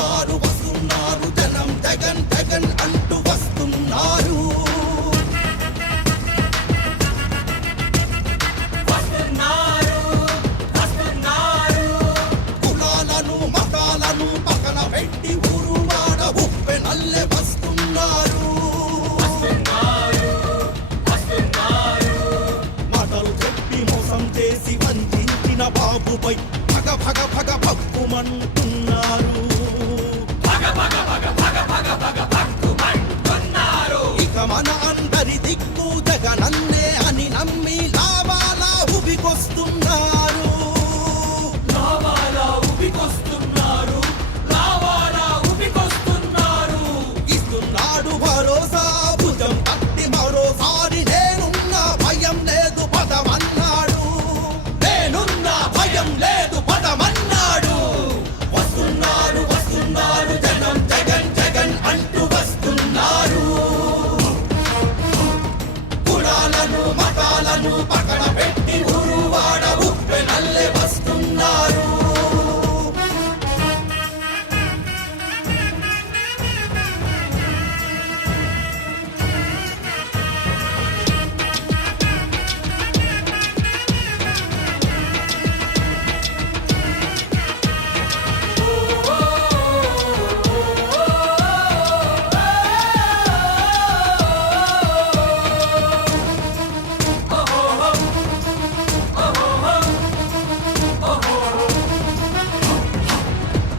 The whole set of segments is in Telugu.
వస్తున్నారు వస్తున్నారు జనం జగన్ జగన్ అంటూ వస్తున్నారు. కులాలను మతాలను పక్కన పెట్టి ఊరువాడ ఉప్పెనల్లే వస్తున్నారు. మాటలు చెప్పి మోసం చేసి వంచిన బాబుపై భగ భగ భగ భగ్గుమంటున్నారు. ఇక మన అందరి దిక్కు జగనన్నే అని నమ్మి లావాలా ఉబికొస్తున్నారు. ఇస్తున్నాడు భరోసా భుజం తట్టి మరోసారి నేనున్న భయం లేదు పదమన్నాడు. నేనున్న భయం లేదు పదమన్నాడు. వస్తున్నారు వస్తున్నారు జనం జగన్ జగన్ అంటూ వస్తున్నారు. కులాలను మతాలను పక్కన పెట్టి ఊరువాడ ఉప్పెనల్లే వస్తున్నారు.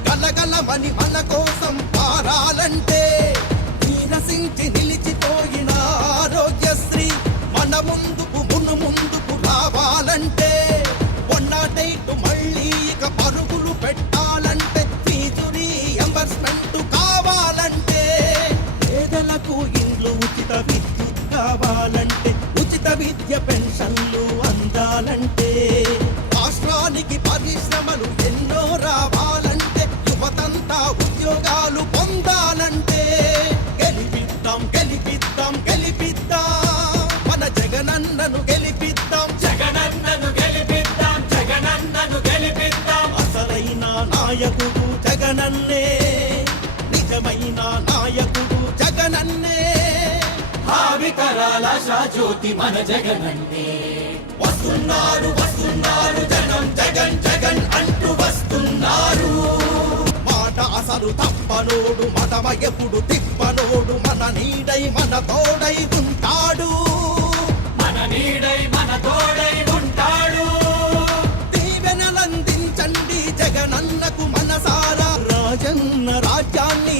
గలగలమని మన కోసం పారాలంటే నీరసించి నిలిచిపోయిన ఆరోగ్యశ్రీ మన ముందుకు ముందుకు రావాలంటే 108 మళ్ళీ ఇక పరుగులు పెట్టాలంటే ఫీజు రీయింబర్స్మెంట్ కావాలంటే పేదలకు ఇండ్లు ఉచిత విద్యుత్ కావాలంటే ఉచిత విద్య పెన్షన్లు అందాలంటే రాష్ట్రానికి పరిశ్రమలు ఎన్నో రావాలంటే యువతంతా ఉద్యోగాలు పొందాలంటే గెలిపిద్దాం గెలిపిద్దాం గెలిపిద్దాం మన జగనన్నను గెలిపిద్దాం జగనన్నను గెలిపిద్దాం జగనన్నను గెలిపిద్దాం. అసలైన నాయకుడు జగనన్నే నిజమైన నాయకుడు జగనన్నే భావితరాల జ్యోతి మన జగనన్నే. వస్తున్నారు వస్తున్నారు జనం జగన్ జగన్ అంటూ వస్తున్నారు. మాట అసలు తప్పనోడు మతమ ఎప్పుడు తిప్పనోడు మన నీడై మన తోడై ఉంటాడు. మన నీడై మన తోడై ఉంటాడు. దీవెనలందించండి జగనన్నకు మనసారా రాజన్న రాజ్యాన్ని